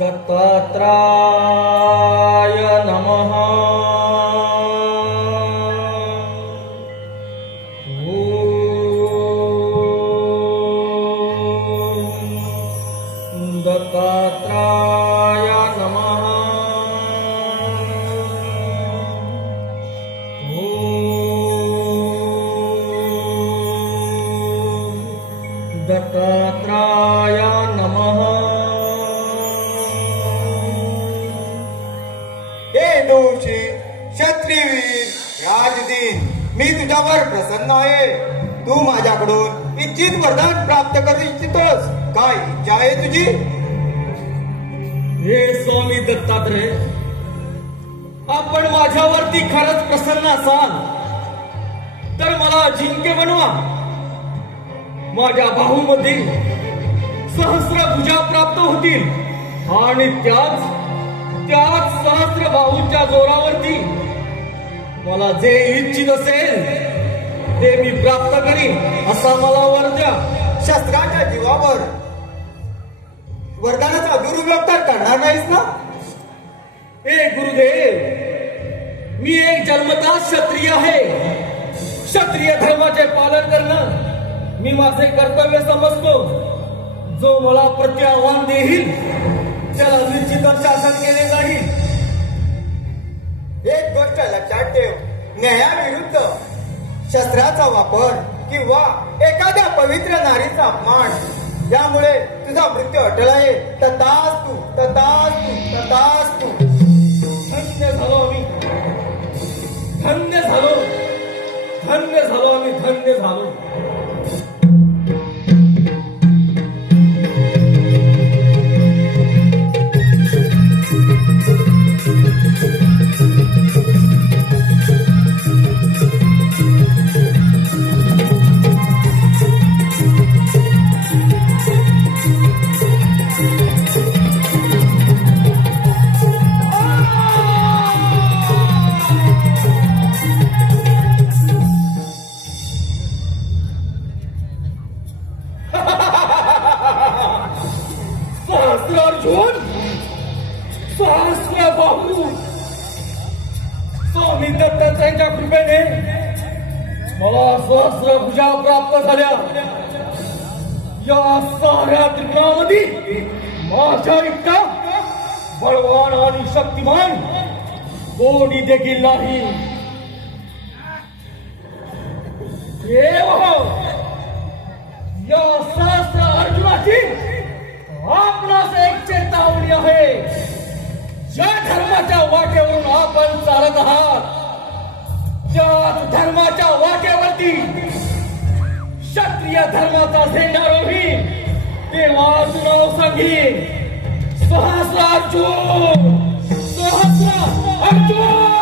दत्तात्राय नमः। ओम दत्तात्राय नमः। ओम दत्तात्राय नमः। क्षत्रियवीर राजदीन, मी तुझ्यावर प्रसन्न आहे। तू माझ्याकडून इच्छित वरदान प्राप्त करू इच्छितोस, काय इच्छा आहे तुझी? हे स्वामी दत्तात्रय, आपण माझ्यावरती खरंच प्रसन्न असाल तर मला अजिंक्य बनवा। माझ्या बाहूमध्ये सहस्र भुजा प्राप्त होतील आणि त्याच सहस्र बाहूंच्या जोरावरती मला जे इच्छित असेल ते मी प्राप्त करीन, असा मला वर द्या। शस्त्राच्या जीवावर वरदानाचा दुरुपयोग तर करणार नाहीस ना? हे गुरुदेव, मी एक जन्मतः क्षत्रिय आहे। क्षत्रिय धर्माचे पालन करणं मी माझे कर्तव्य समजतो। जो मला प्रत्याव्हान देईल त्याला निश्चितच शासन केले जाईल। एक गोष्ट लक्षात ठेव, न्यायाविरुद्ध शस्त्राचा वापर किंवा एखाद्या पवित्र नारीचा अपमान यामुळे तुझा मृत्यू अटळ आहे। तथास्तु, तथास्तु, तथास्तु। धन्य झालो आम्ही, धन्य झालो, धन्य झालो आम्ही, धन्य झालो। सहस्रार्जुन, सहस्र बाहू, स्वामी दत्तात्रयांच्या कृपेने मला सहस्र भुजा प्राप्त झाल्या। या साऱ्या त्रिपुरामध्ये माझ्या इतका बळवान आणि शक्तिमान कोणी देखील नाही। या सहस्र अर्जुनाची आपणास एक चेतावणी आहे। ज्या धर्माच्या वाटेवरून आपण चालत आहात त्याच धर्माच्या वाटेवरती क्षत्रिय धर्माचा झेंडा रोहीन तेव्हा नाव सांगेन सहस्र अर्जुन, सहस्र अर्जुन।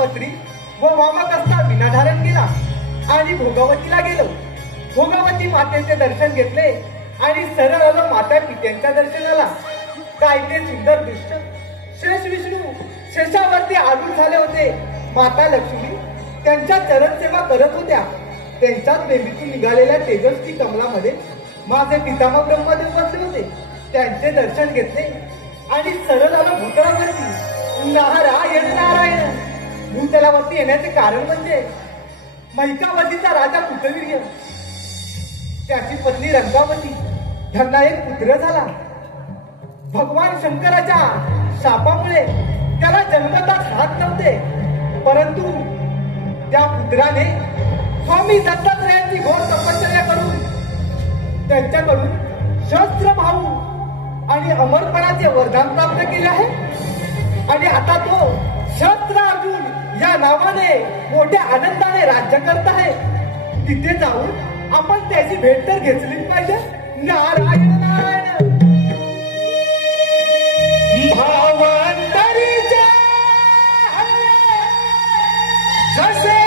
पत्री व वामक असता विना धारण केला आणि भोगावतीला गेलो. भोगावती मातेचे दर्शन घेतले आणि सरळ आलो माता पित्यांच्या दर्शनाला. काय ते सुंदर दृश्य! शेष विष्णू शेषावरती आरूढ झाले होते. माता लक्ष्मी त्यांच्या चरण सेवा करत होत्या. त्यांच्याच बेंबीतून निघालेल्या तेजस्वी कमलामध्ये माझे पितामह ब्रह्मदेव बसले होते. त्यांचे दर्शन घेतले आणि सरळ आलो भूतलावरती. नारायण नारायण. भूतलावरती येण्याचे कारण म्हणजे मैकावतीचा राजा कुटवीर्य, त्याची पत्नी रंगावती यांना एक पुत्र झाला. भगवान शंकराच्या शापामुळे त्याला जन्मताच हात नव्हते, परंतु त्या पुत्राने स्वामी दत्तात्रयांची घोर तपश्चर्या करून त्यांच्याकडून शस्त्र भाऊ आणि अमरपणाचे वरदान प्राप्त केले आहे. आणि आता तो शस्त्र अर्जुन या नावाने मोठ्या आनंदाने राज्य करत आहे. तिथे जाऊन आपण त्याची भेट तर घेतलीच पाहिजे. नारायण नारायण. भावांतरीचे जसे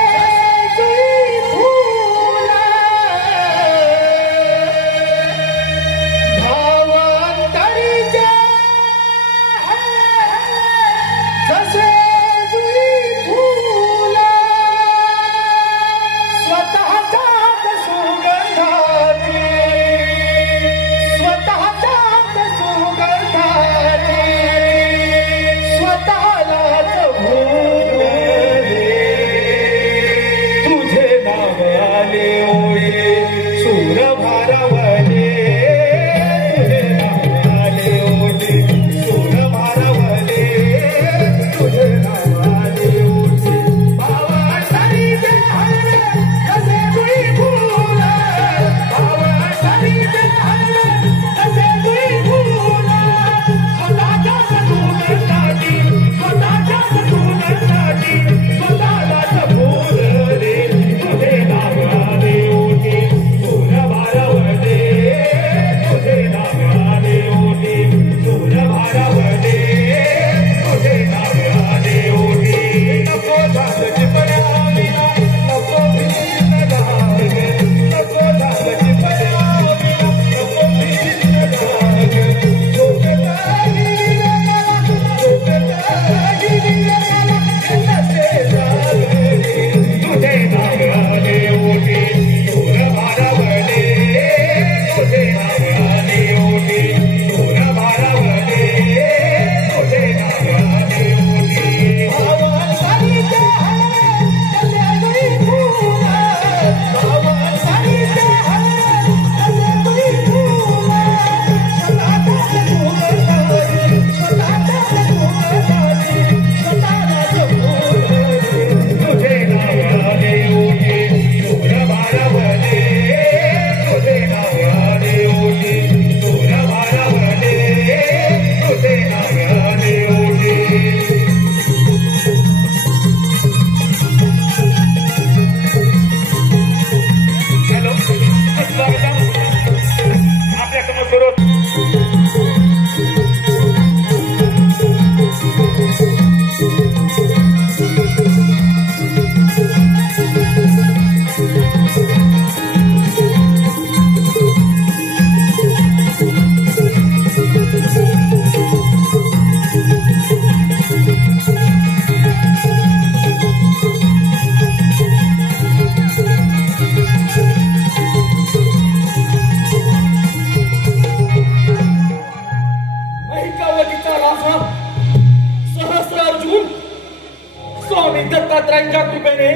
दत्तात्रयांच्या कृपेने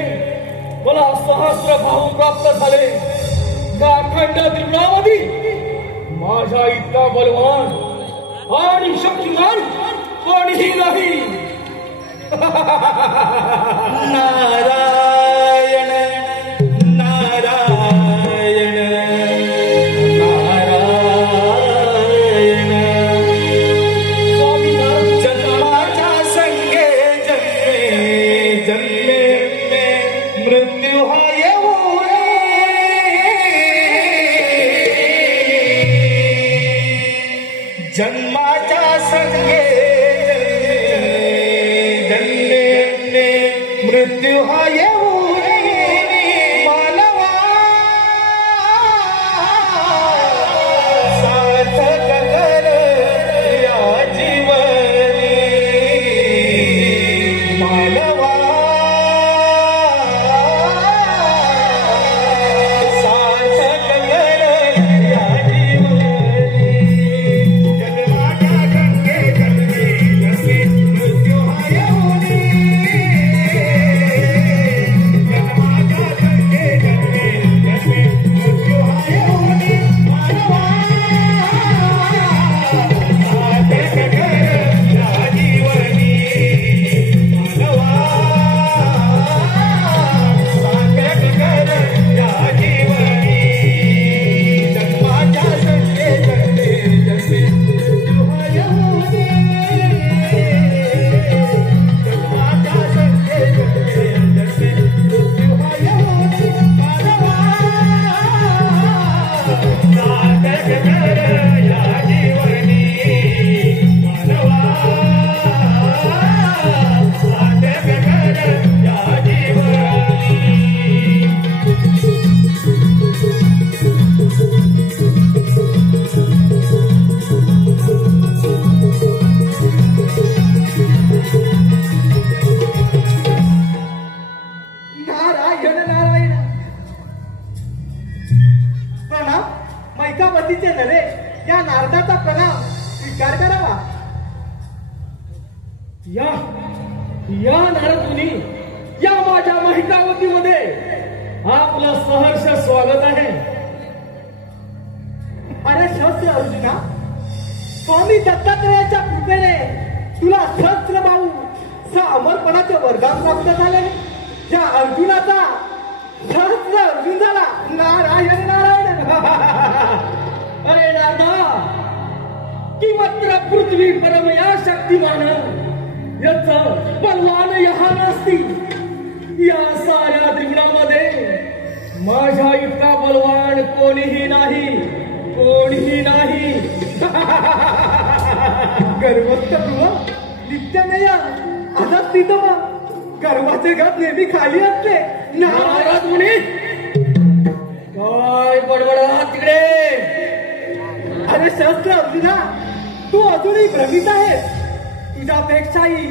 मला सहस्र भाऊ प्राप्त झाले. त्या अखंड त्रिपुरामध्ये माझ्या इतका बलवान आणि शक्तिमान कोणीही नाही. नारायण नारायण नारायण. स्वामी नारायण जन्माच्या संगे जन्मे जन्मे मृत्यू हा येऊ नये. जन्माच्या संगे जन्मे मृत्यू हा येऊ नये. मानवा सार्थक कर या जीवनी. मानवा सार्थक कर या जीवनी. जन्माच्या संगे जन्मे जन्मे मृत्यू हा येऊ नये. जन्माच्या संगे जन्मे जन्मे मृत्यू हा येऊ नये. मानवा सार्थक कर या जीवनी. मानवा सार्थक कर या जीवनी. जन्माच्या संगे जन्मे जन्मे मृत्यू हा येऊ नये. जन्माच्या संगे जन्मे जन्मे मृत्यू हा येऊ नये. मानवा सार्थक कर या जीवनी. मानवा सार्थक कर या जीवनी. नारायण नारायण. प्रणाम. मैकापतीचे नरे या नारदाचा प्रणाम स्वीकार करावा. या या नारद मुनी, या माझ्या महिकावतीमध्ये आपलं सहर्ष स्वागत आहे. अरे शस्त्र अर्जुना, स्वामी दत्तात्रयाच्या कृपेने तुला सहस्त्र भाऊ अमरपणाचे वरदान प्राप्त झाले. ज्या अर्जुनाचा सहस्त्र अर्जुन झाला. नारायण नारायण. अरे नारदा, की मात्र पृथ्वी परमया शक्तिमान याच बलवान यहा नसती. या साऱ्या त्रिगुणामध्ये माझ्या इतका बलवान कोणीही नाही, कोणीही नाही. गर्वस्त ध्रुव नित्यमेय आदत्तितम. गर्वाचे गप नेहमी खाली असते. नारायण. नारद मुनी, काय बडबडा तिकडे. अरे शस्त्र अर्जुना, तू अजूनही भ्रमित आहेस. तुझ्यापेक्षाही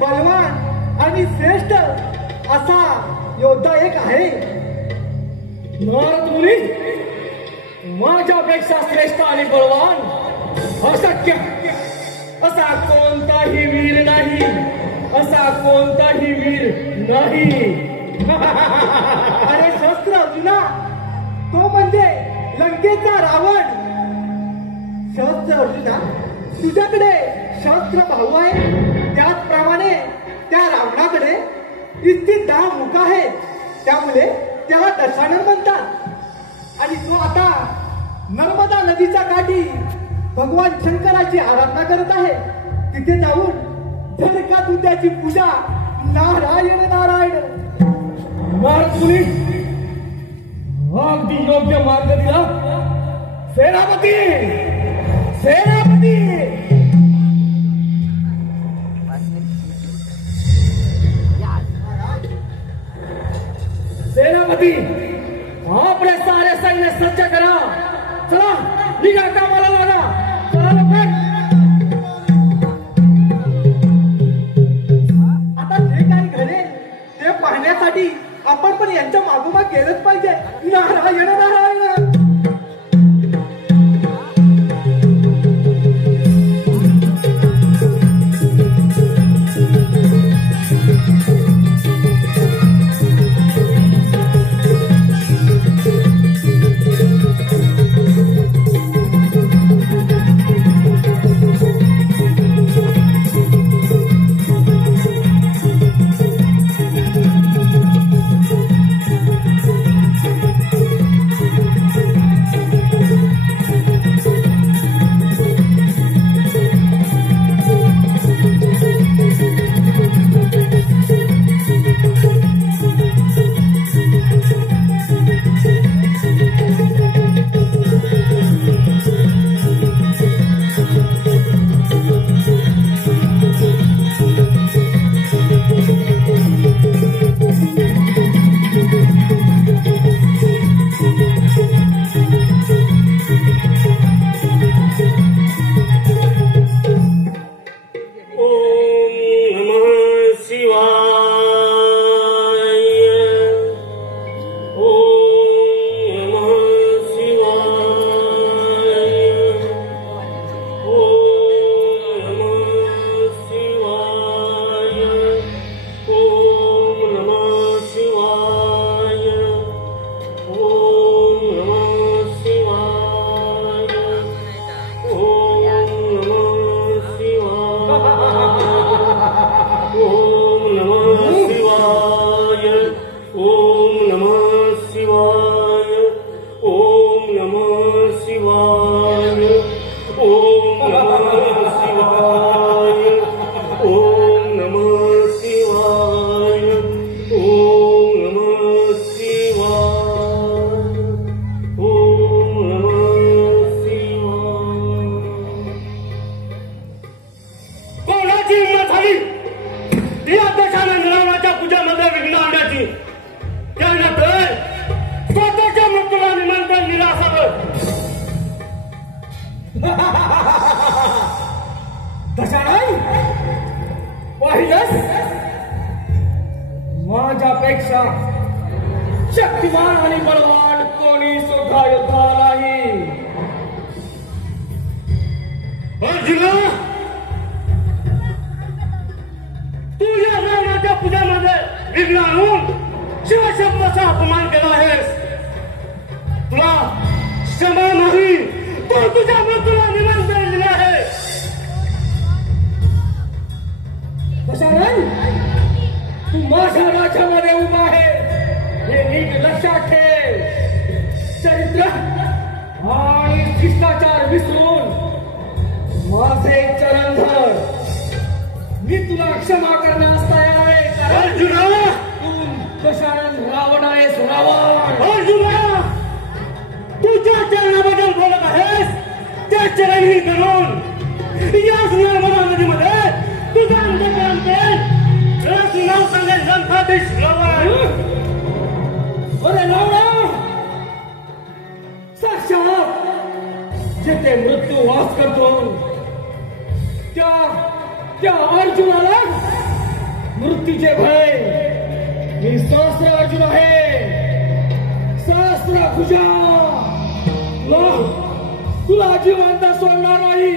बलवान आणि श्रेष्ठ असा योद्धा एक आहे. नारद मुनी, माझ्यापेक्षा श्रेष्ठ आणि बलवान अशक्य असा कोणताही वीर नाही, असा कोणताही वीर नाही. अरे शस्त्र अर्जुना, तो म्हणजे लंकेचा रावण. शस्त्र अर्जुना, तुझ्याकडे शस्त्र भाऊ आहे, त्याचप्रमाणे त्या रावणाकडे इतकी 10 मुख आहेत. त्यामुळे त्याला दशानन म्हणतात. आणि तो आता नर्मदा नदीच्या काठी भगवान शंकराची आराधना करत आहे. तिथे जाऊन जर का तू त्याची पूजा. नारायण नारायण. नारद मुनी, अगदी योग्य मार्ग दिला. सेनापती, सेनापती. सेनापती, आपले सारे सैन्य सज्ज करा. चला, निघा, कामाला लागा. चला लवकर. आता जे काही घडेल ते पाहण्यासाठी आपण पण यांच्या मागोमाग गेलंच पाहिजे. नारायण नारायण. ओम नमः शिवाय ओम नमः शिवाय ओम नमः शिवाय ओम नमः शिवाय. कोणाची हिंमत झाली या दशानंद रावणाच्या पूजामध्ये विघ्न आणण्याची? त्यानंतर स्वतःच्या मृत्यूला निमंत्रण दिलं असावं. दशानन पाहिलंस, माझ्यापेक्षा शक्तिमान आणि बलवान कोणी सुद्धा योद्धा नाही. अर्जुना, तू या रावणाच्या पूजामध्ये विघ्न आणून शिवशब्दाचा अपमान केला आहेस. तुला क्षमा नाही, तो तुझ्या मृत्यूला निमंत्रण दिलं आहे. दशानन, तू माझ्या राज्यामध्ये उभा आहे हे नीट लक्षात ठेव. चरित्र आणि शिष्टाचार विसरून माझे चरण धर. मी तुला क्षमा करण्यास तयार आहे. कारण अर्जुना, तू दशानन रावण आहेस. रावण. अर्जुना, तू ज्या चरणाबद्दल बोलत आहेस त्या चरणी करून याच नर्मदा नदीमध्ये तुझा अंतकरण नाव सांगेल गणपतीश रावण. अरे रावणा, साक्षात जिथे मृत्यू वास करतो त्या अर्जुनाला मृत्यूचे भय. मी सहस्र अर्जुन आहे, सहस्र भुजा. तुला जिवंत सोडणार नाही.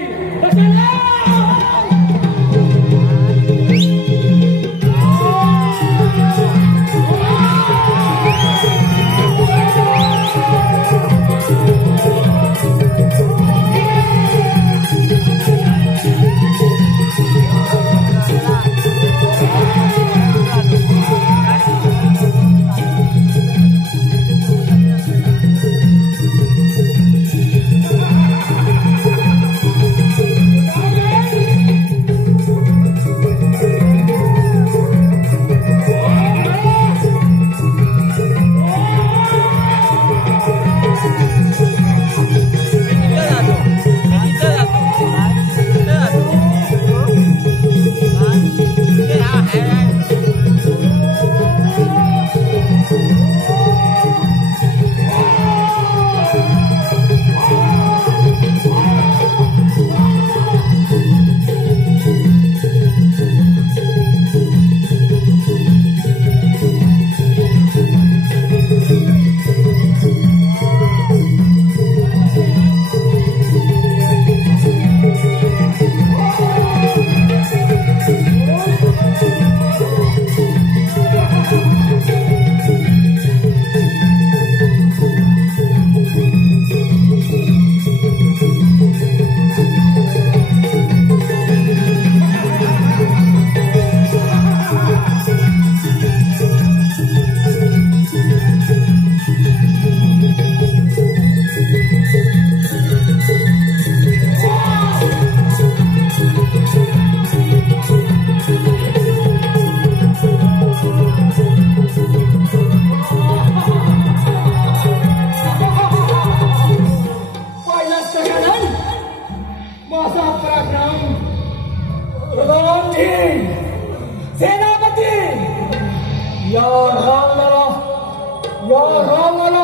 रावणाला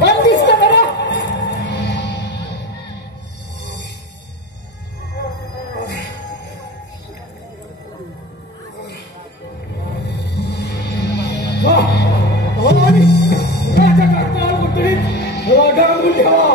बंदिस्त करा. भवानी राजा काळ गुतडीत डांबून ठेवा.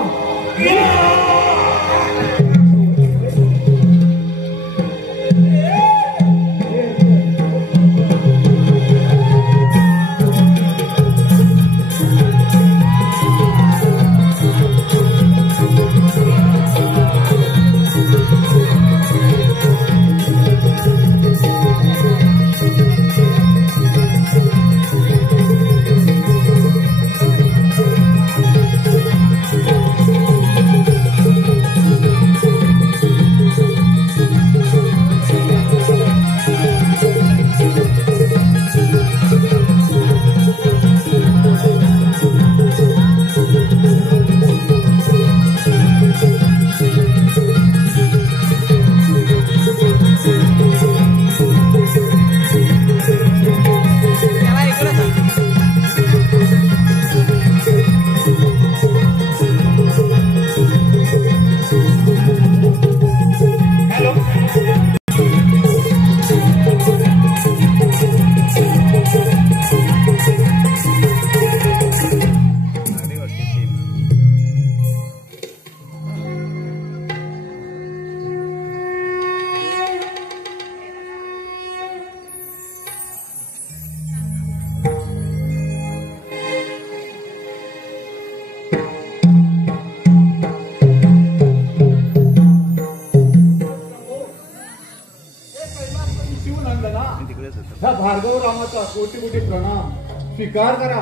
ह्या भार्गव रामाचा कोटी कोटी प्रणाम स्वीकार करा.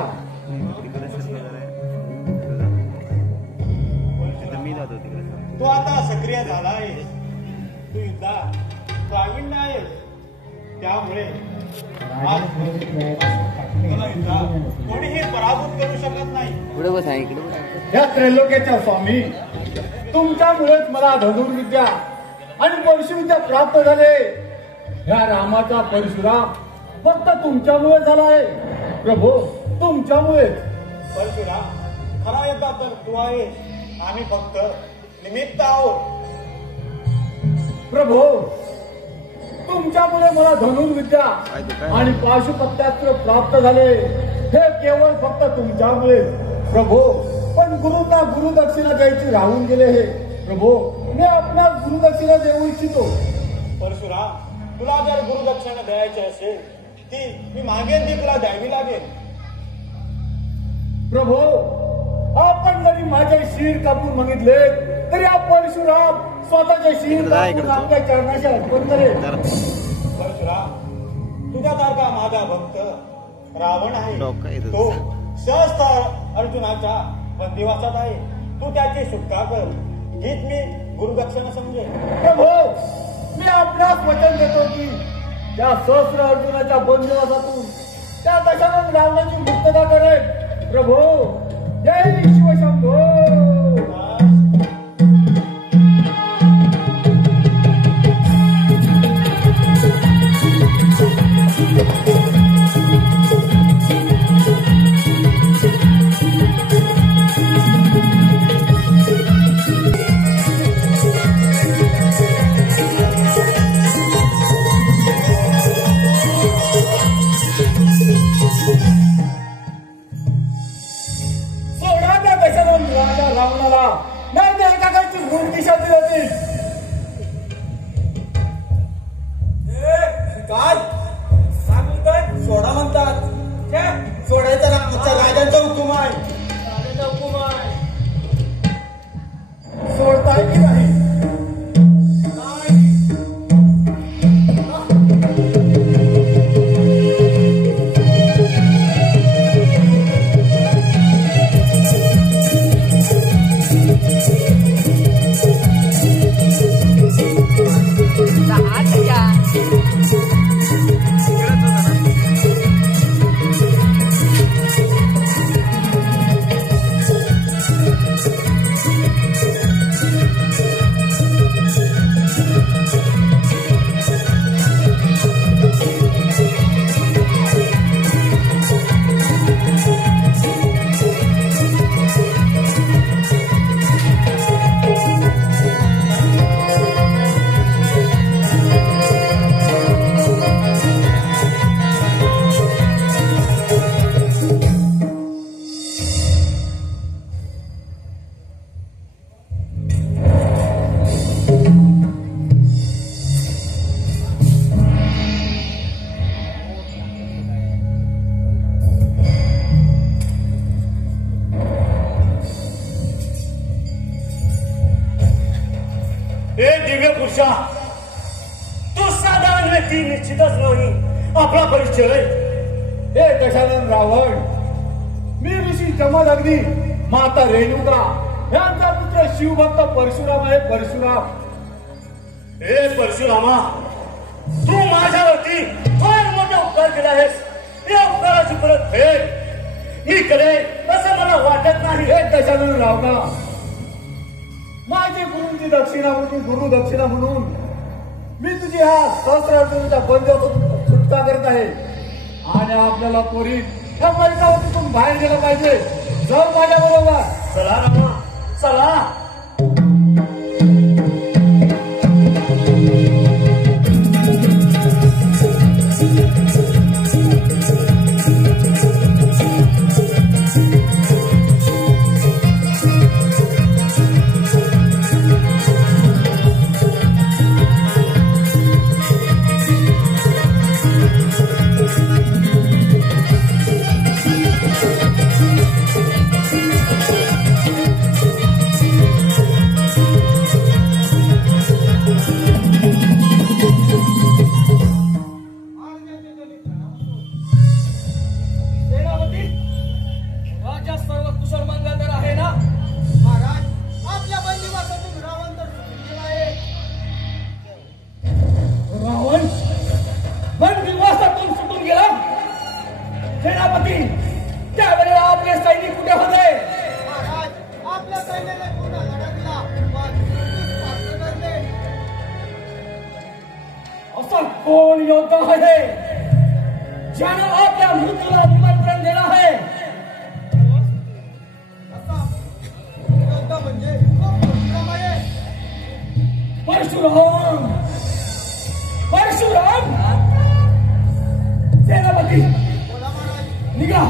तू आता सक्रिय झाला आहेस, तू युद्धात प्रावीण्य आहेस, त्यामुळे आज तुला युद्धात कोणीही पराभूत करू शकत नाही. या त्रैलोक्याच्या स्वामी, तुमच्यामुळेच मला धनुर्विद्या आणि परशुविद्या प्राप्त झाले. या रामाचा परशुराम फक्त तुमच्यामुळे झाला आहे प्रभू, तुमच्यामुळेच. परशुराम खरा युद्ध तर तू आहे, आम्ही फक्त निमित्त आहोत. प्रभू, तुमच्यामुळे मला धनुर्विद्या आणि पाशुपत्यास्त्र प्राप्त झाले, हे केवळ फक्त तुमच्यामुळे प्रभू. पण गुरुंना गुरुदक्षिणा द्यायची राहून गेले हे प्रभू, मी आपणास गुरुदक्षिणा देऊ इच्छितो. परशुराम, तुला जर गुरुदक्षिणा द्यायची असेल ती मी मागेन, ती तुला द्यावी लागेल. प्रभू, आपण जरी माझे शीर कापून मागितले तरी हा परशुराम स्वतःचे शीर कापून आपल्या चरणाशी अर्पण करेल. परशुराम, तुझ्यासारखा माझा भक्त रावण आहे, तो सहस्त्र अर्जुनाच्या बंदिवासात आहे. तू त्याची सुटका कर, हीच मी गुरुदक्षिणा समजेल. प्रभू, मी आपणास वचन देतो की त्या सहस्त्र अर्जुनाच्या बंदिवासातून त्या दशानंद रावणाची मुक्तता करेल. प्रभू, जय शिवशंभो. रावणाला नाही ते एकाची गुण दिशा दिली होती. काय म्हणतात? सोडा म्हणतात. सोडायचा राजांचा हुकुम आहे. राजांचा हुकुम आहे. सोडताय की नाही? तू साधारण व्यक्ती निश्चितच नाही. आपला परिचय. हे दशानंद रावण, मी ऋषी जमदग्नी माता रेणुका यांचा पुत्र शिवभक्त परशुराम आहे. परशुराम, हे परशुरामा, तू माझ्यावरती फार मोठा उपकार केला आहेस. या उपकाराची परत फेड मी करेन असं मला वाटत नाही. हे दशानंद रावणा, माझी गुरुंची दक्षिणा म्हणून, गुरु दक्षिणा म्हणून मी तुझी हा सहस्त्र अर्जुनाच्या बंदीवासातून सुटका करत आहे आणि आपल्याला त्वरित या मैदानातून बाहेर गेलं पाहिजे. चल माझ्या बरोबर. चला रामा, चला. कोण योद्धा आहे ज्यानं आपल्या मृत्यूला निमंत्रण दिलं आहे? योद्धा म्हणजे परशुराम आहे. परशुराम. परशुराम. सेनापती निघा,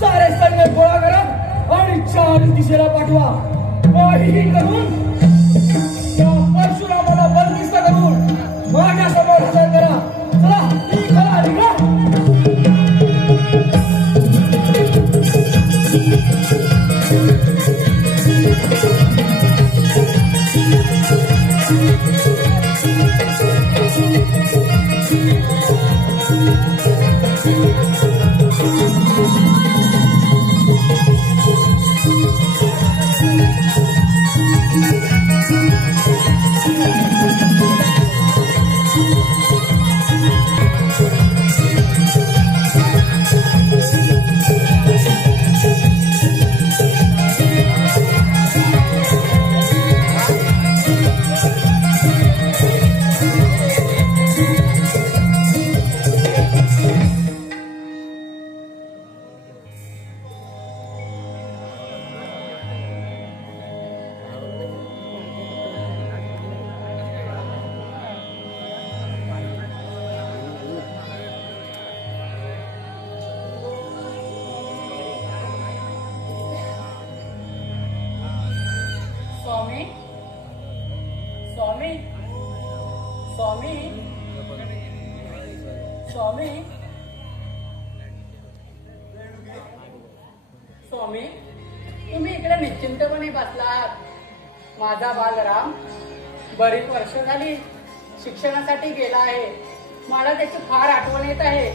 सारे सैन्य गोळा करा आणि चार दिशेला पाठवा. काहीही करून त्या परशुरामाला बंदिस्त करून माझ्या समोर हजर करा. चला निघा, निघा. स्वामी स्वामी स्वामी स्वामी स्वामी तुम्ही इकडे निश्चिंतपणे बसलात. माझा बालराम बरीच वर्ष झाली शिक्षणासाठी गेला आहे. मला त्याची फार आठवण येत आहे.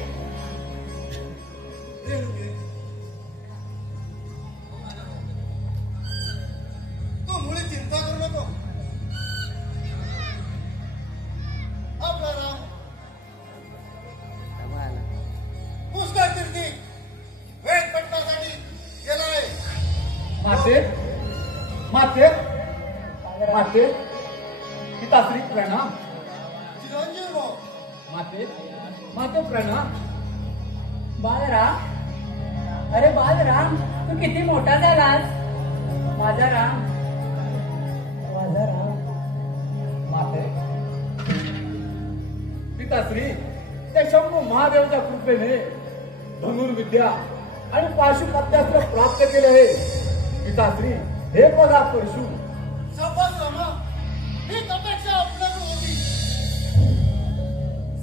तू मुळे चिंता करू नको. आपला राम पुष्कळ कीर्ती वेद पटण्यासाठी गेलाय. माते माते माते पिताश्री प्रणाम. चिरंजीव भाऊ. माते माते प्रणाम. बालराम, अरे बालराम, तू किती मोठा झालास. माझा राम, माझा राम. माते पिताश्री त्या शंभू महादेवच्या कृपेने धनुर्विद्या आणि पाशुपत्यास्त्र प्राप्त केले आहे. पिताश्री हे बघा परशु. संपत रामा ही अपेक्षा आपल्याकडे होती.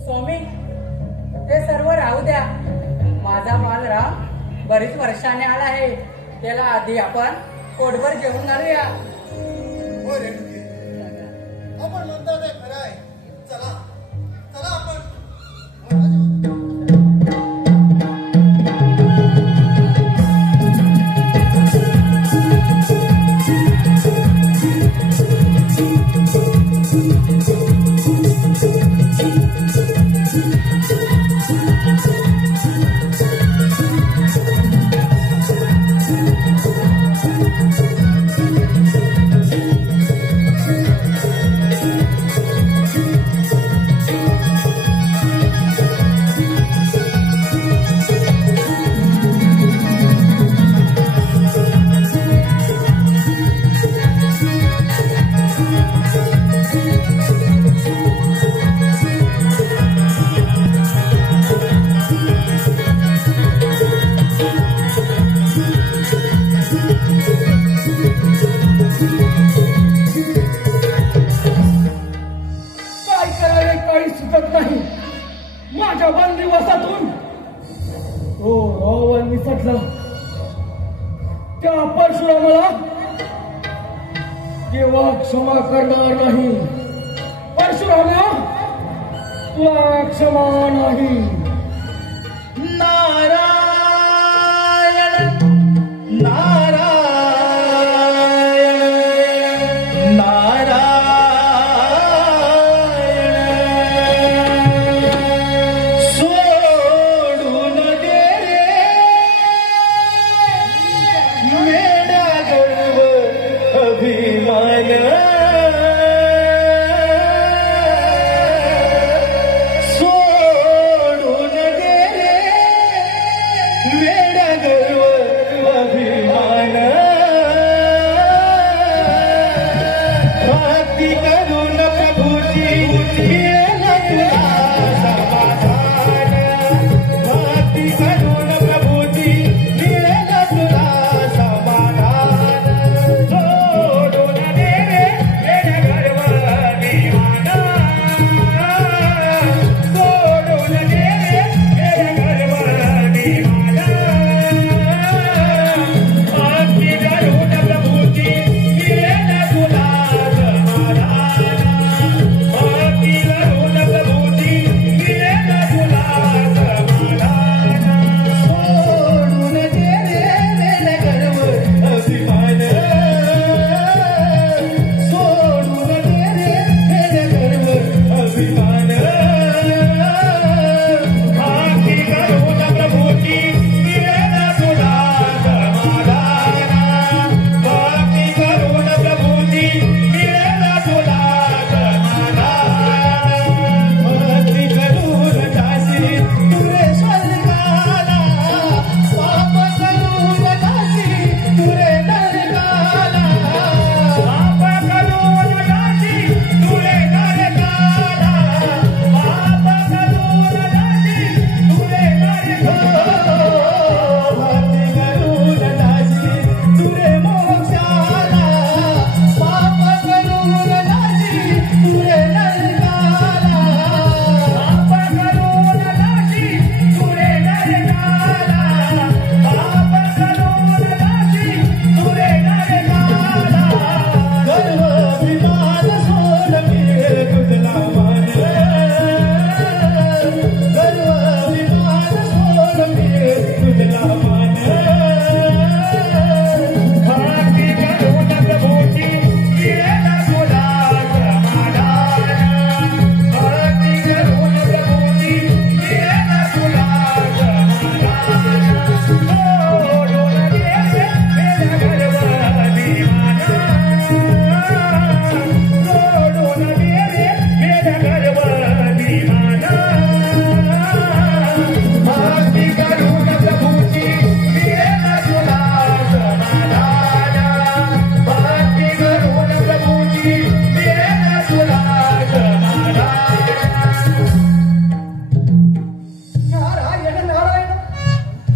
स्वामी, ते सर्व राहू द्या. माझा बालराम बरीच वर्षाने आला आहे. त्याला आधी आपण पोटभर जेवून घालूया. हो रेणुके, आपण म्हणता ते खरं आहे. चला चला आपण माझ्या बंदिवासातून तो रावण निसटला. त्या परशुरामाला केव्हा क्षमा करणार नाही. परशुरामा, तुला क्षमा नाही. नारायण नारायण नारायण सोडून दे रे मेरा गर्व अभिमान करून प्रभूची मिळेल तुला समाधान भक्ती करून प्रभूची मिळेल तुला समाधान सोडून दे रे वेड्या गर्व दिवाना सोडून दे रे वेड्या गर्व दिवाना भक्ती करून प्रभूची मिळेल तुला समाधान भक्ती करून प्रभूची मिळेल तुला समाधान सोडून दे रे वेड्या गर्व अभिमान सोडून दे रे वेड्या गर्व अभिमान भक्ती करून प्रभूची मिळेल तुला समाधान भक्ती करून प्रभूची मिळेल तुला समाधान भक्ती करून दासी तुरे स्वर्गाला पाप करून दासी तुरे नरकाला पाप करून दासी तुरे नरकाला पाप करून दासी तुरे नरकाला भक्ती करून दासी तुरे मोक्षाला पाप करून दासी तुरे नरकाला पाप करून दासी तुरे नरकाला पाप करून दासी तुरे नरकाला गर्व विमान सोड मिळे तुझला मान गर्व विमान सोड मिळे तुझला मान भक्ती करून प्रभूची मिळेल तुला समाधान भक्ती करून प्रभूची मिळेल तुला समाधान सोडून दे रे वेड्या गर्व दिवाना सोडून दे रे वेड्या गर्व दिवाना भक्ती करून प्रभूची मिळेल तुला समाधान भक्ती करून प्रभूची मिळेल तुला समाधान नारायण नारायण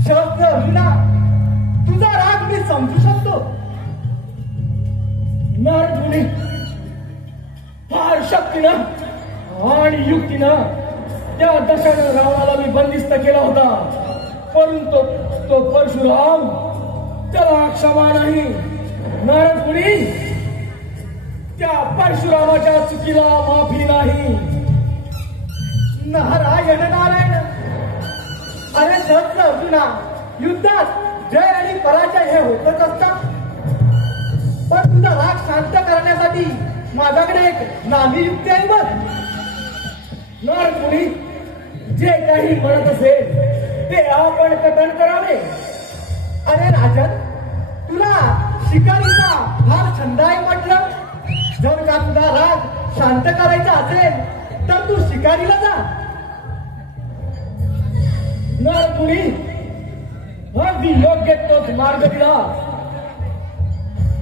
शब्द अर्जुना तुझा राग मी समजू शकतो नारदमुनी फार शक्तीनं आणि युक्तीनं त्या दशानन रावणाला मी बंदिस्त केला होता, परंतु तो परशुराम त्याला क्षमा नाही. नारदमुनी त्या परशुरामाच्या चुकीला माफी नाही. नारायण नारायण अरे शस्त्र अर्जुना युद्धात जय आणि पराजय हे होतच असतात, पण तुझा राग शांत करण्यासाठी माझ्याकडे एक नामी युक्ती आहे बघ. नारदमुनी जे काही म्हणत असेल ते आपण कथन करावे. अरे राजन तुला शिकारीचा फार छंद आहे म्हटलं. जर का तुझा राग शांत करायचा असेल तर तू शिकारीला जा. नारदमुनी अगदी योग्य तोच मार्ग दिला.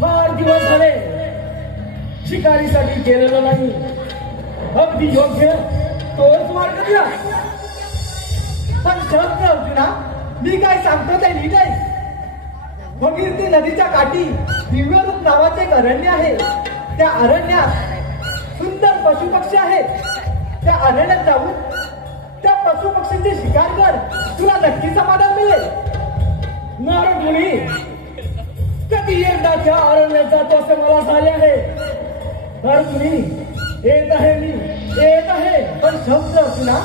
फार दिवस झाले शिकारीसाठी गेलेलो नाही. अगदी योग्य तोच मार्ग दिला. पण शस्त्र अर्जुना मी काय सांगतो ते नीट आहे. भगीरथी नदीच्या काठी दिव्यरूप नावाचे एक अरण्य आहे. त्या अरण्यात सुंदर पशुपक्षी आहेत. त्या अरण्यात जाऊन त्या पशुपक्षींची शिकार कर, तुला नक्की समाधान मिळेल. नारदमुनी कधी एकदा त्या अरण्यात जातो असे मला झाले आहे. नारदमुनी येत आहे, मी येत आहे. पण शस्त्र अर्जुना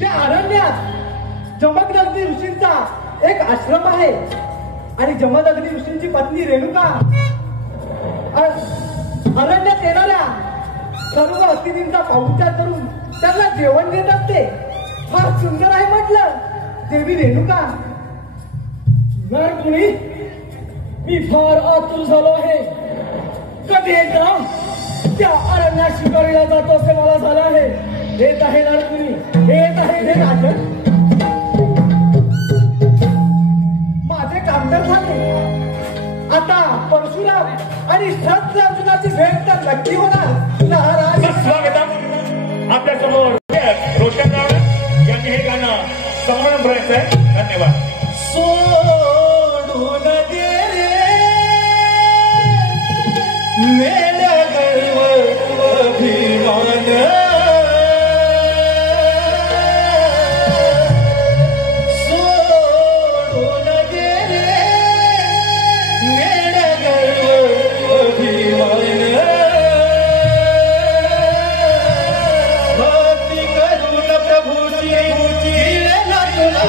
त्या अरण्यात जमदग्नी ऋषींचा एक आश्रम आहे आणि जमदग्नी ऋषींची पत्नी रेणुका अरण्यात येणाऱ्या सर्व अतिथींचा पाहुणचार करून त्यांना जेवण देत असते. फार सुंदर आहे म्हटलं देवी रेणुका. नारदमुनी मी फार आतुर झालो आहे. कधी एकदा त्या अरण्यात शिकारीला जातो असे मला झालं आहे. येत आहे नारदमुनी, येत आहे. हे राजन माझे काम तर झाले. आता परशुराम आणि शस्त्र अर्जुनाला माझी भेट तर नक्की होणार महाराज. स्वागतम आपल्या समोर रोशन रावळ यांनी हे गाणं समोरून बोलायचं आहे. धन्यवाद. सोडून दे रे मेल्या गर्व अभिमान सोडून दे रे मेल्या गर्व अभिमान भक्ती करून प्रभूची दिलेला तुला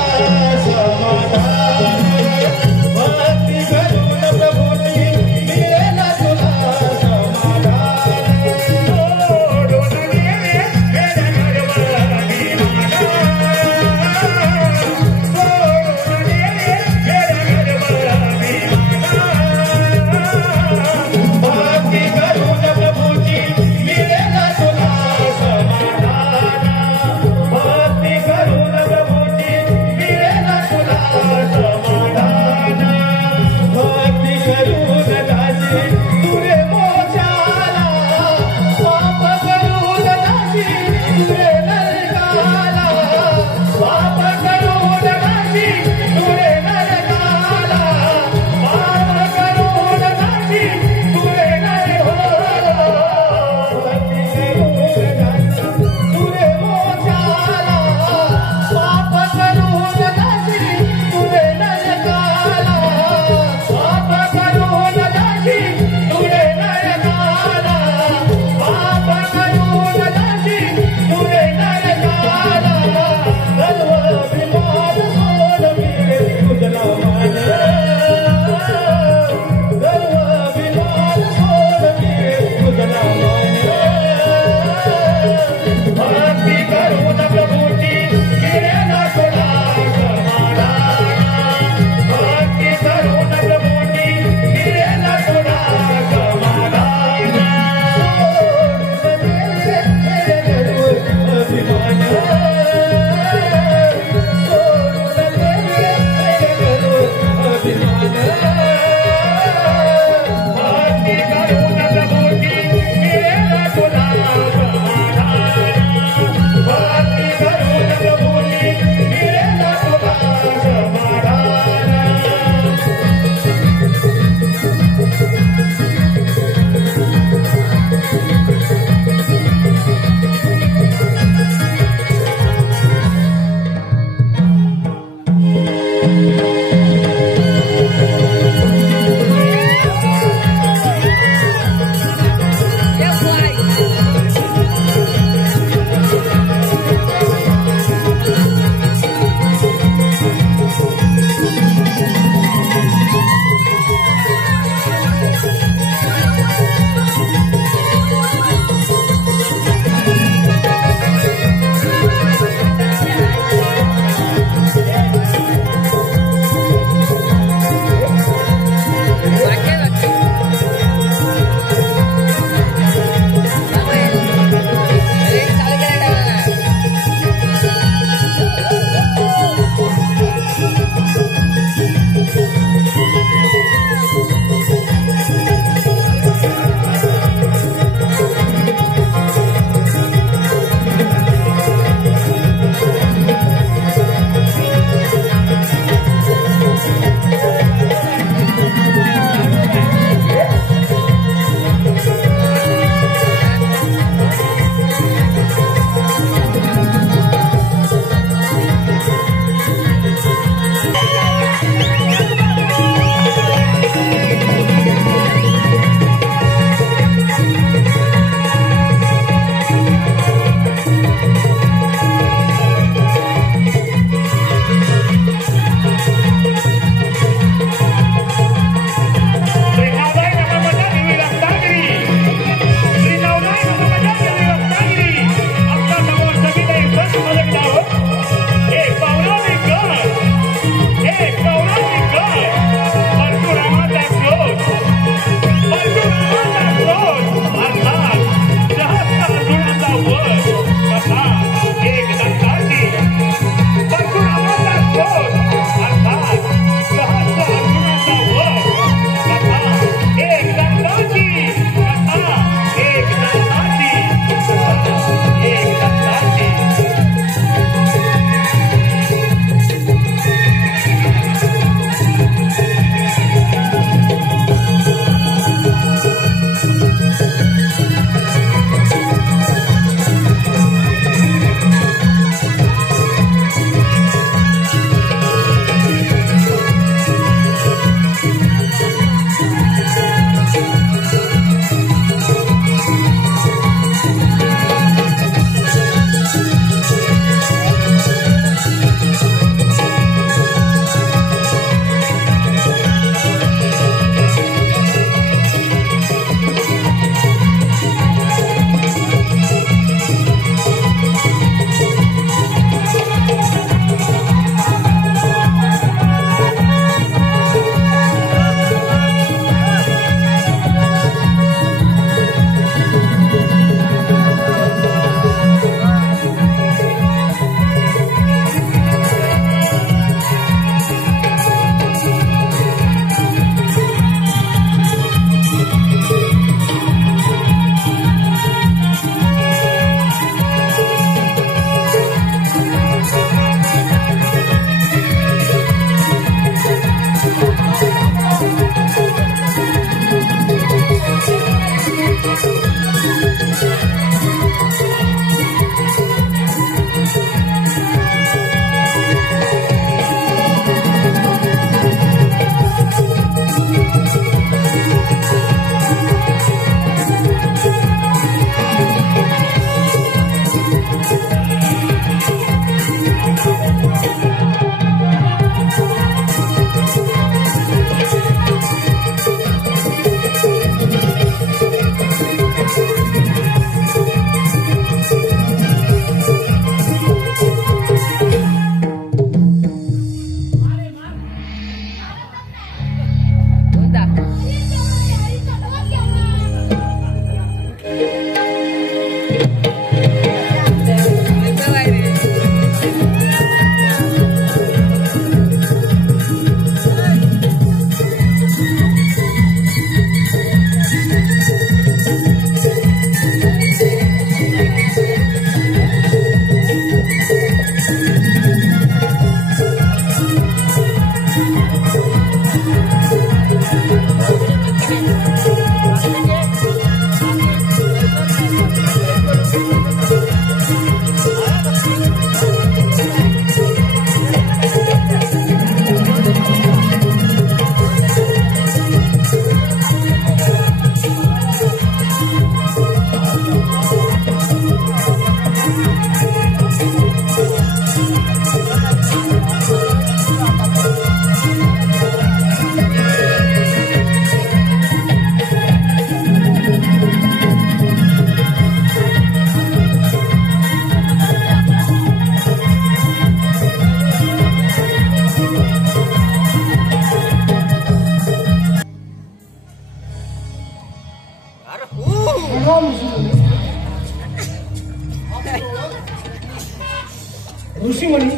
ऋषीमुनी,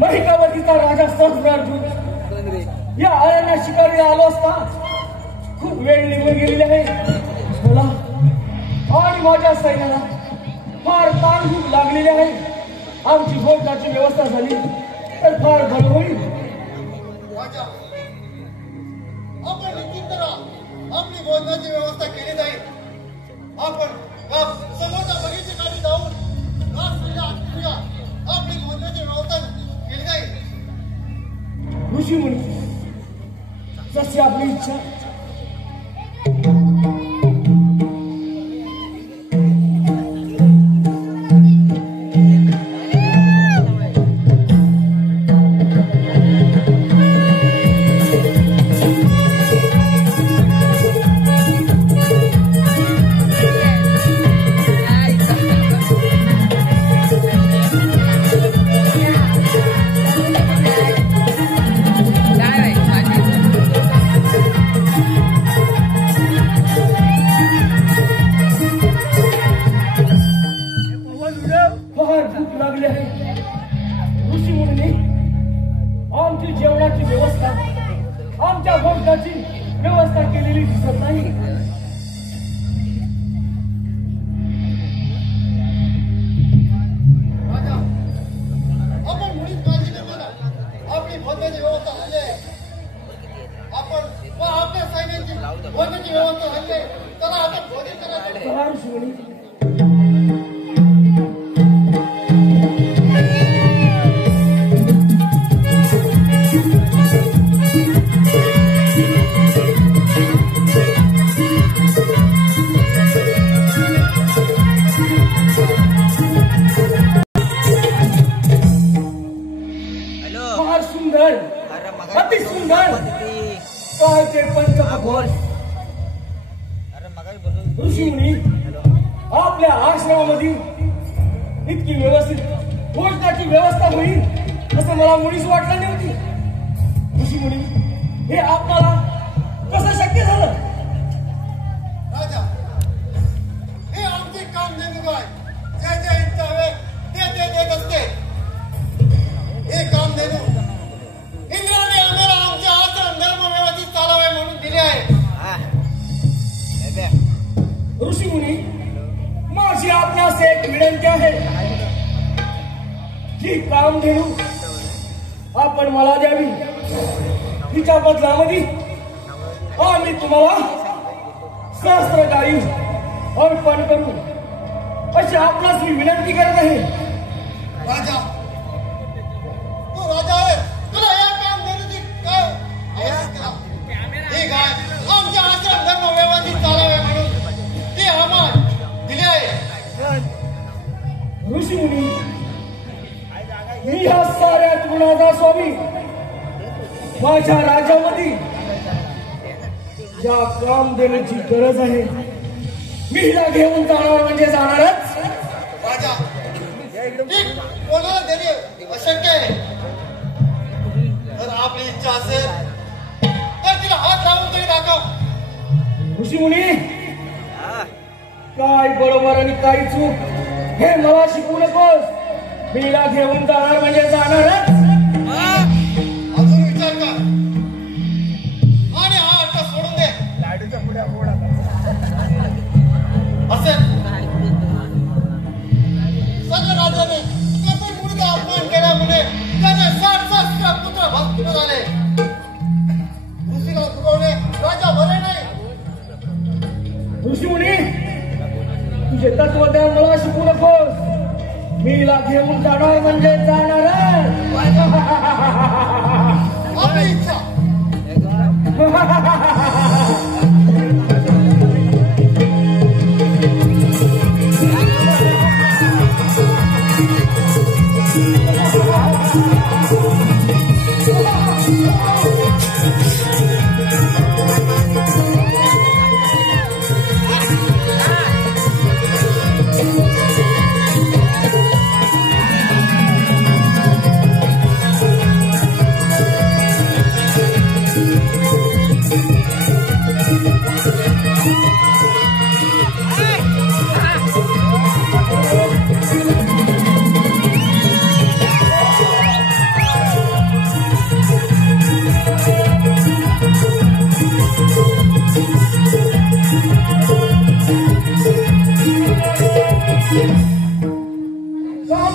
महिकावतीचा राजा सहस्रार्जुन या अरण्य शिकारी आलो असता खूप वेळ निघून गेलेली आहे. मला आणि माझ्या सैन्याला फार ताण भूक लागलेली आहे. आमची भोजनाची व्यवस्था झाली तर फार बरं होईल. राजा, आपण निश्चित आपली भोजनाची व्यवस्था केली जाईल. आपण समोरच्या बगीचेखाली जाऊन आपली भोजनाची व्यवस्था केली जाईल. ऋषीमुनी, जशी आपली इच्छा. आमची जेवणाची व्यवस्था, आमच्या भोजनाची व्यवस्था केलेली दिसत नाही. राजा, आपण मुळीच काळजी करताना आपली भोजनाची व्यवस्था झाली आहे. आपण आपल्या सैन्याची भोजनाची व्यवस्था झाली आहे. त्याला आपण भोजन करायचं. ऋषीमुनी, फार सुंदर, अति सुंदर काय ते पंचभूषण. ऋषीमुनी, आपल्या आश्रमामध्ये इतकी व्यवस्थित भोजनाची व्यवस्था होईल असं मला मुळीच वाटलं नव्हती. ऋषीमुनी, हे आपल्याला कसं शक्य झालं? राजा, हे आमचे काम नेमकं आहे. जे जे इच्छा हवे ते ते देत असते. हे काम देणं इंद्राने आम्हाला आमचे आचरण धर्म व्यवस्थित चालावे म्हणून दिले आहे. ऋषीमुनी, माझी आपणास एक विनंती आहे. जी कामधेनू आपण मला द्यावी, तिच्या बदलामध्ये आम्ही तुम्हाला सहस्त्र गायी अर्पण करू अशी आपणास मी विनंती करत आहे. राजा, तू राजा आहे, तुला या काम देण्याची काय आवश्यकता? हे काय आमचे आचरण धर्म व्यवस्थित चालावे म्हणून ते आम्हाला दिले आहे. ऋषीमुनी, मी ह्या साऱ्या तरुणाचा स्वामी. माझ्या राज्यामध्ये ज्या काम देण्याची गरज आहे मी हिला घेऊन जाणार म्हणजे जाणारच. राजा, ठीक कोणाला देणे अशक्य आहे. जर आपली इच्छा असेल तर तिला हात लावून तरी दाखव. ऋषीमुनी, काय बरोबर आणि काय चूक हे मला शिकवू नकोस. मी हिला घेऊन जाणार म्हणजे जाणारच. अजून विचार कर आणि हा हट्ट सोडून दे. लाडूच्या पुढ्या असेल सगळ्या राजाने कपट मुलीचा अपमान केल्यामुळे त्याचे 60 पुत्र भस्म झाले. ऋषीला चुकवणे राजा बरे नाही. ऋषीमुनी, तुझे तत्वज्ञान मला शिकवू नकोस. मी हिला घेऊन जाणार म्हणजे जाणारच. आपली इच्छा.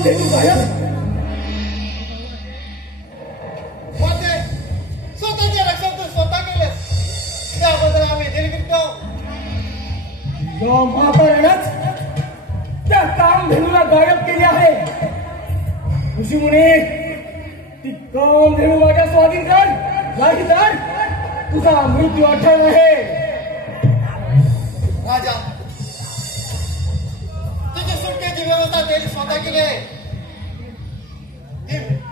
कामधेनू गायब. स्वतःच्या रक्षण तू स्वतः केलंस त्याबद्दल आम्ही दिलगिरी आहोत. महाभारतच त्या कामधेनूला गायब केली आहे. ऋषी मुनी, ती कामधेनू माझ्या स्वाधीन कर, नाही तर तुझा मृत्यू अठ्ठल आहे. राजा, तुझी सुटकेची व्यवस्था त्यांनी स्वतः केली आहे.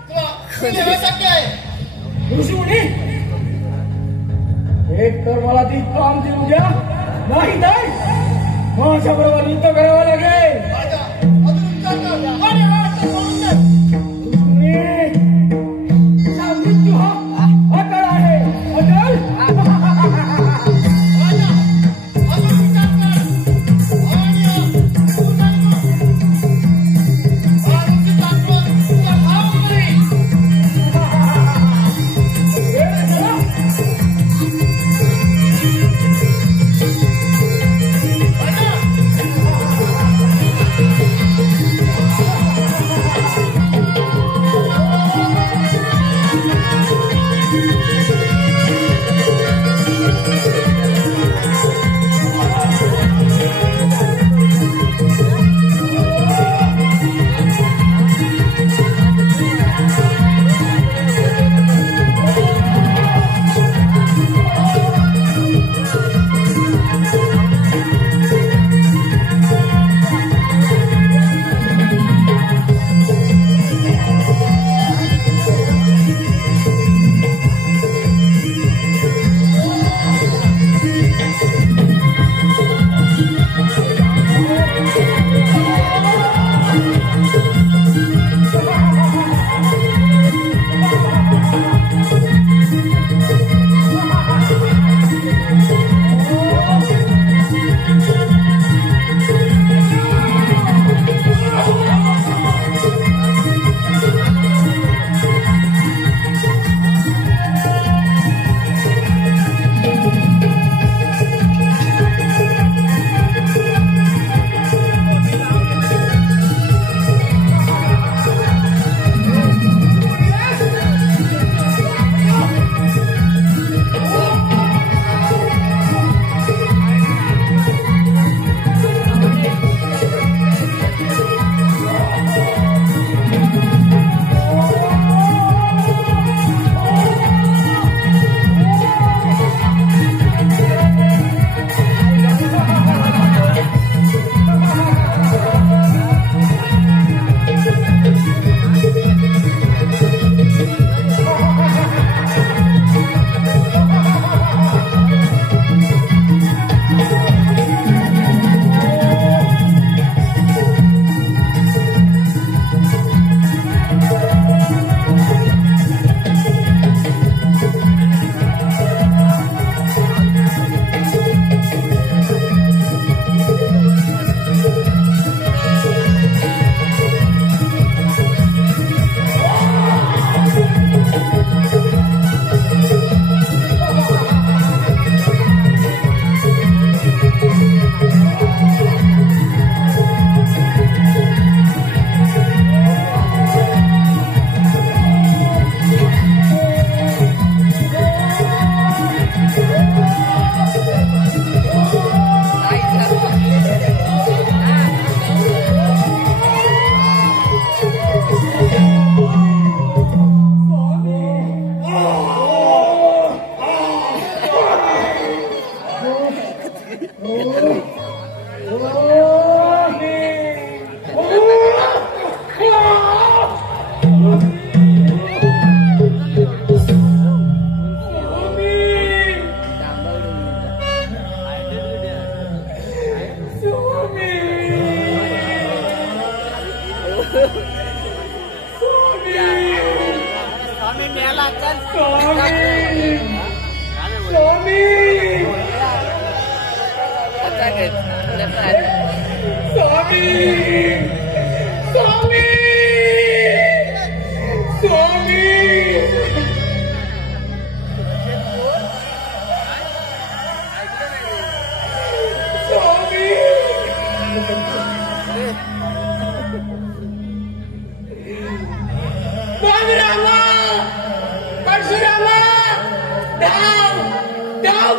तुला शक्य आहे. ऋषी मुनी, एक तर मला ती कामधेनू द्या, नाही तर माझ्या बरोबर युद्ध करावं लागेल. राजा, अजून विचार कर. अरे वा, सोडून दे. तुझा मृत्यू हा अटळ आहे. अटळ. राजा, अजून विचार कर. आणि भारतीय ताकद तुझा भाव करी.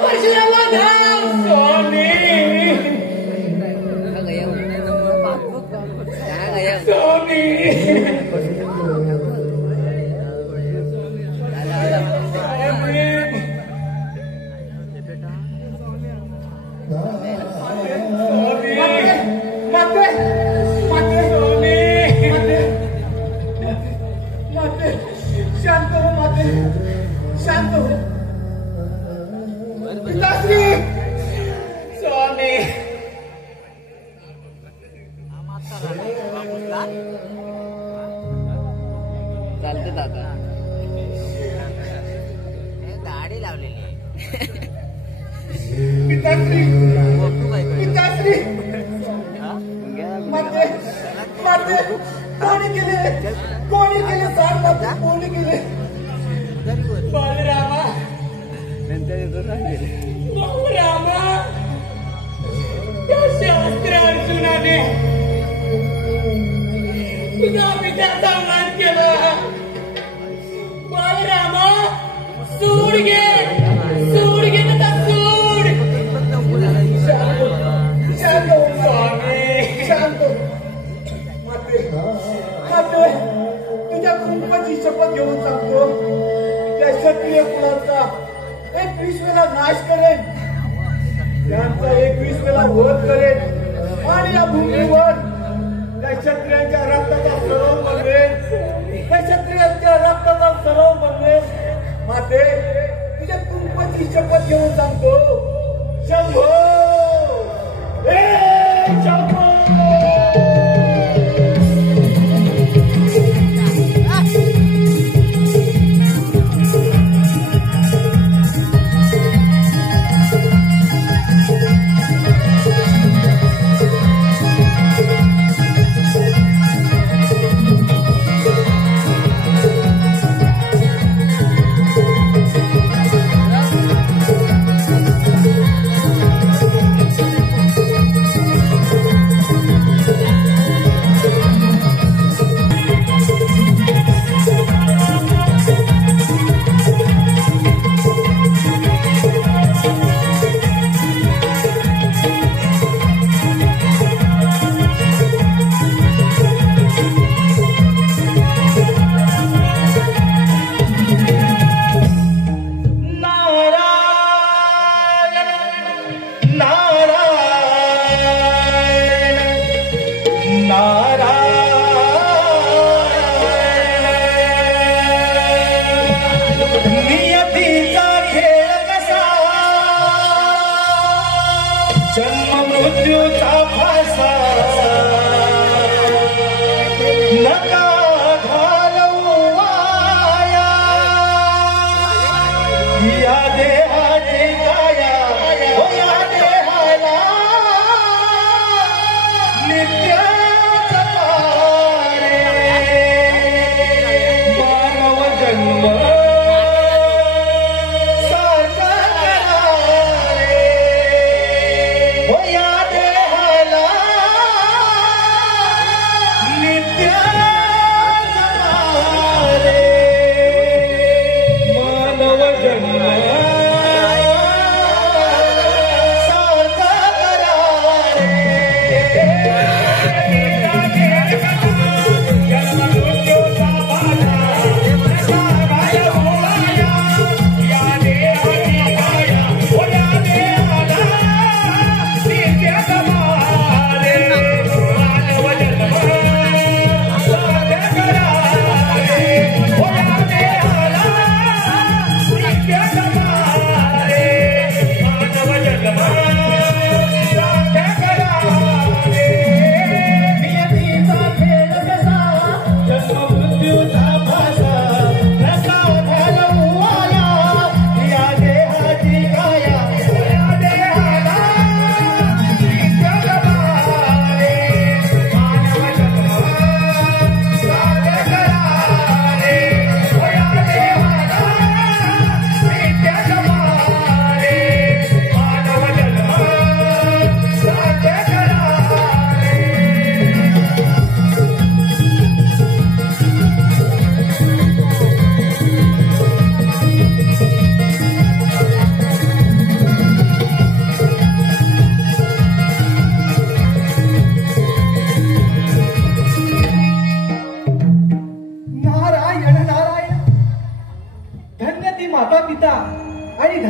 परशुरामा धाम. स्वामी शांत हो माते, शांत हो. पिताश्री, स्वामी चालते दादा दाढी लावलेली पिताश्री, पिताश्री. माते, माते, कोणी केले सांग माते, कोणी केले? बालरामा बालरामा त्या शास्त्र अर्जुनाने तुझा पित्याचा मान केला. बालरामा सूड घे त्याचा सूड. शांत हो स्वामी, शांत हो. माते, माते, तुझ्या कुंपाची शपथ घेऊन सांगतो, त्या क्षत्रिय कुलाचा 21 वेळा नाश करेन, त्यांचा 21 वेळा वध करेन आणि या भूमीवर त्या क्षत्रियांच्या रक्ताचा सरोवर बनवेन, त्या क्षत्रियांच्या रक्ताचा सरोवर बनवेन. माते, तुझ्या कुंपाची शपथ घेऊन सांगतो, शंभो शंभो.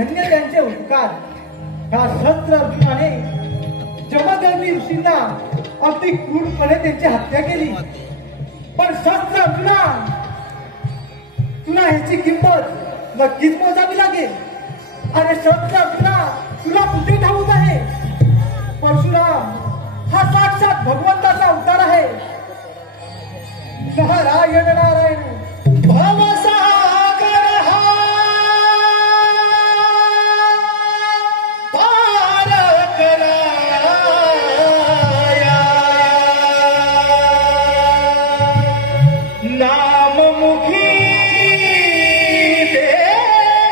धन्य त्यांचे उपकार. ह्या शस्त्र अर्जुनाने जमदग्नी ऋषींना अगदी क्रूरपणे त्यांची हत्या केली. पण शस्त्र अर्जुना, तुला ह्याची किंमत नक्कीच मोजावी लागेल. अरे शस्त्र अर्जुना, तुला कुठे ठाऊक आहे, परशुराम हा साक्षात भगवंताचा अवतार आहे. नारायण नारायण. भवसागर हा पार कराया, नाममुखी ते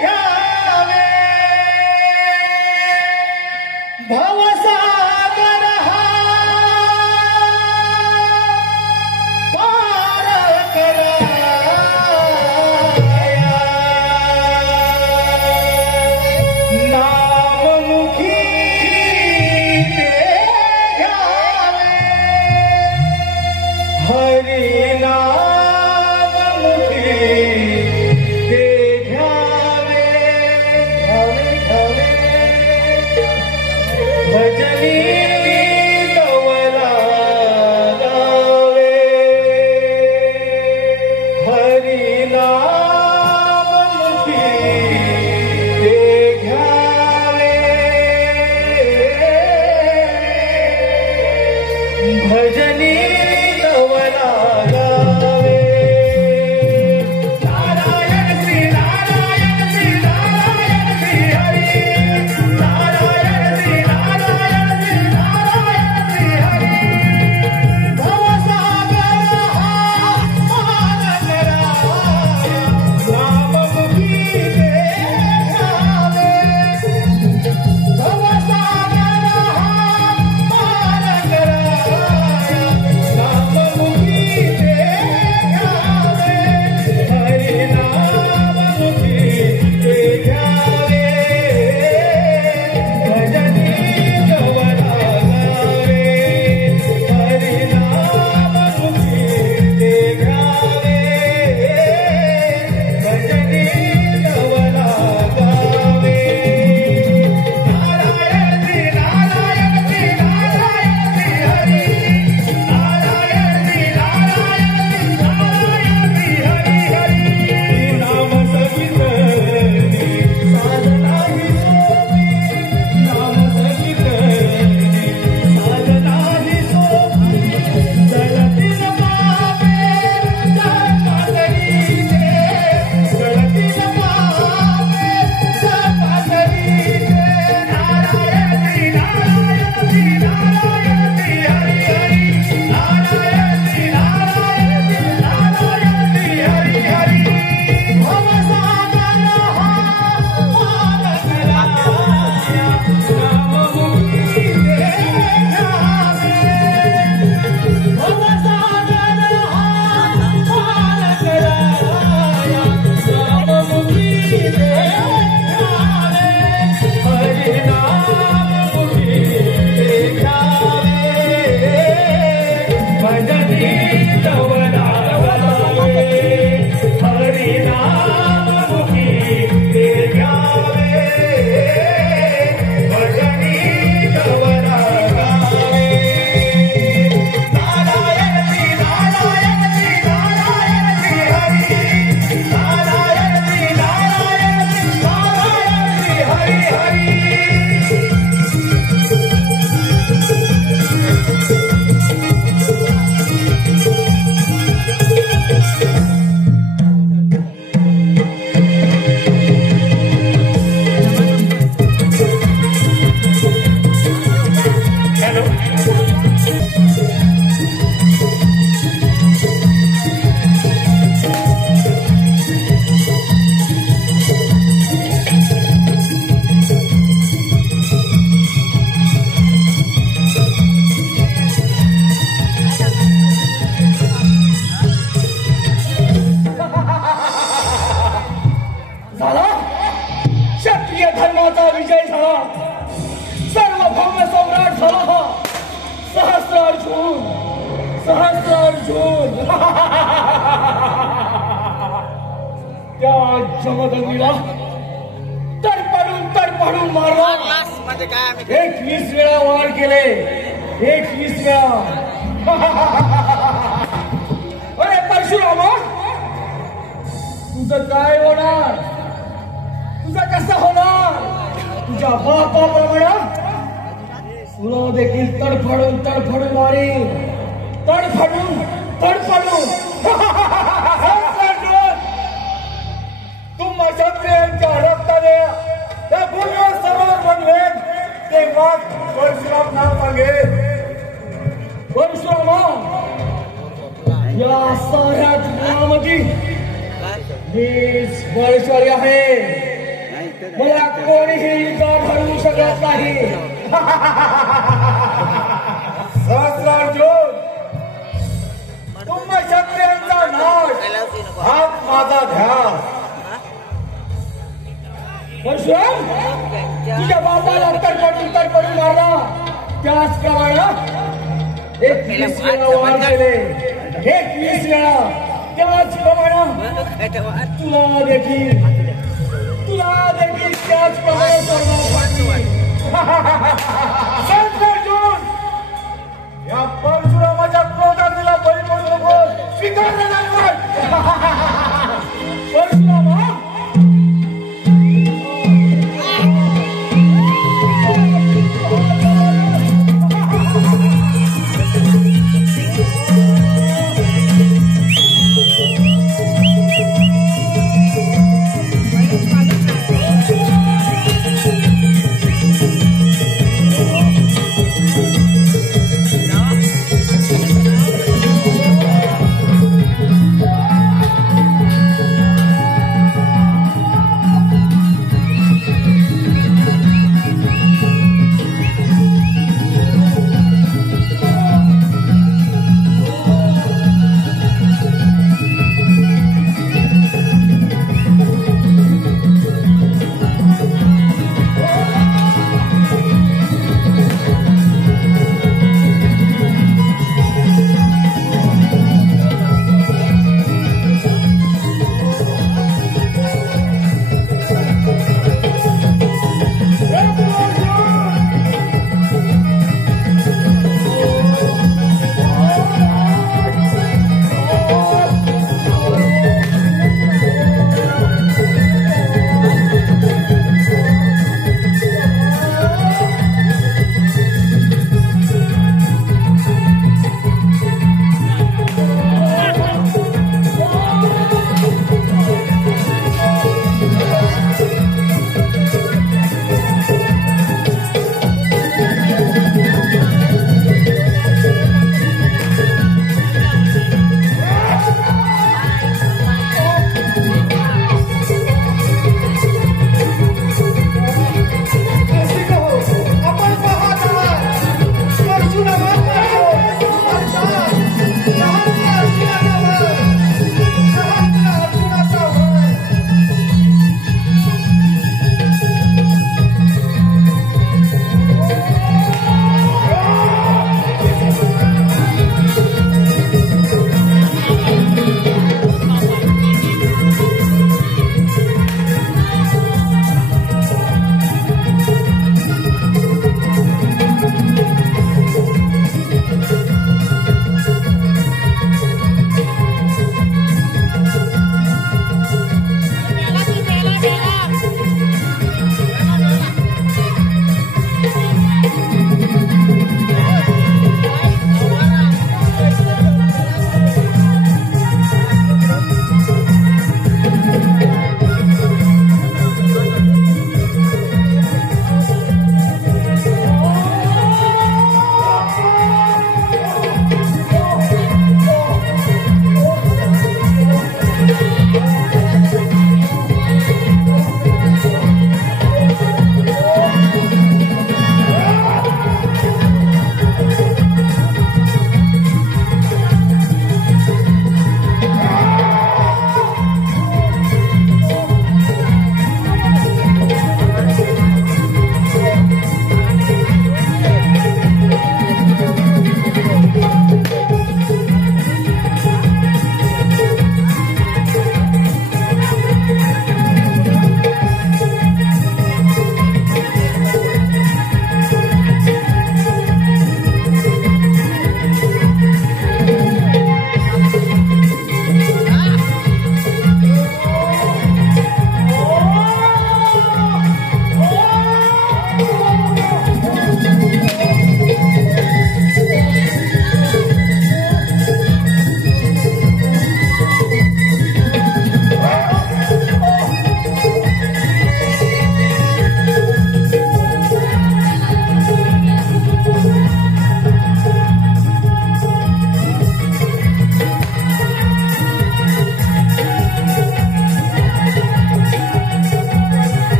घ्यावे. भवसागर हा पार कराया, नाममुखी ते घ्यावे. हरी नाममुखी ते घ्यावे. घ्यावे घ्यावे. भजनी तवला गावे. हरी नाममुखी ते घ्यावे. भजनी तवला गावे. नारायण श्री नारायण श्री नारायण श्री हरी. नारायण श्री नारायण श्री नारायण श्री हरी. भवसागर हा पार कराया, नाममुखी ते घ्यावे. भवसागर हा पार कराया, नाममुखी ते घ्यावे. हरी नाममुखी ते घ्यावे. भजनी तवला गावे. हरी नाममुखी ते घ्यावे. भजनी तवला गावे. नारायण श्री नारायण श्री नारायण श्री हरी. नारायण श्री नारायण श्री नारायण श्री हरी. हरी नाम संकीर्तनी साधना ही सोपी. नाम संकीर्तनी साधना ही सोपी. चलती न पावे सपातळीचे. चलती न पावे सपातळीचे. नारायण श्री नारायण श्री नारायण श्री हरी. हरी नारायण श्री नारायण श्री नारायण श्री हरी. हरी भवसागर हा पार कराया, नाममुखी ते घ्यावे. भवसागर हा पार कराया, नाममुखी ते घ्यावे. हरी नाममुखी ते घ्यावे. भजनी तवला गावे. हरी नाममुखी ते घ्यावे. भजनी तवला गावे. नारायण श्री नारायण श्री नारायण श्री हरी. नारायण श्री नारायण श्री नारायण श्री हरी. हरी झाला. क्षत्रिय धर्माचा विजय झाला. सार्वभौम सम्राट झाला हा सहस्र अर्जुन. सहस्र अर्जुन. त्या जमदग्नीला तर पडून तडफडून मारला. बस म्हणजे काय आम्ही 21 वेळा वार केले. 21 वेळा. अरे परशुरामा, तुझं काय होणार? तुझं कसं होणार? तुझ्या बापाप्रमाणे तुला देखील तडफडून मारी. तडफडून. तुम्हा क्षत्रियांच्या रक्ताने त्या भूमीवर सरोवर बनले तेव्हा परशुराम नाव मागे. परशुरामा, या साऱ्या जीवनामध्ये मीच बळशाली आहे. मला कोणीही युद्धात हरवू शकत नाही. सहस्रार्जुन, तुम्हा क्षत्रियांचा नाश हाच माझा ध्यास. परशुराम, तुझ्या बापाला तडफडून मारला. त्याचप्रमाणे 21 वेळा वार केले. 21 वेळा. त्याचप्रमाणे तुला देखील त्याचप्रमाणे सहस्रार्जुन, या परशुरामाच्या क्रोधाला बळी पडू नको. स्वीकारलं नाही.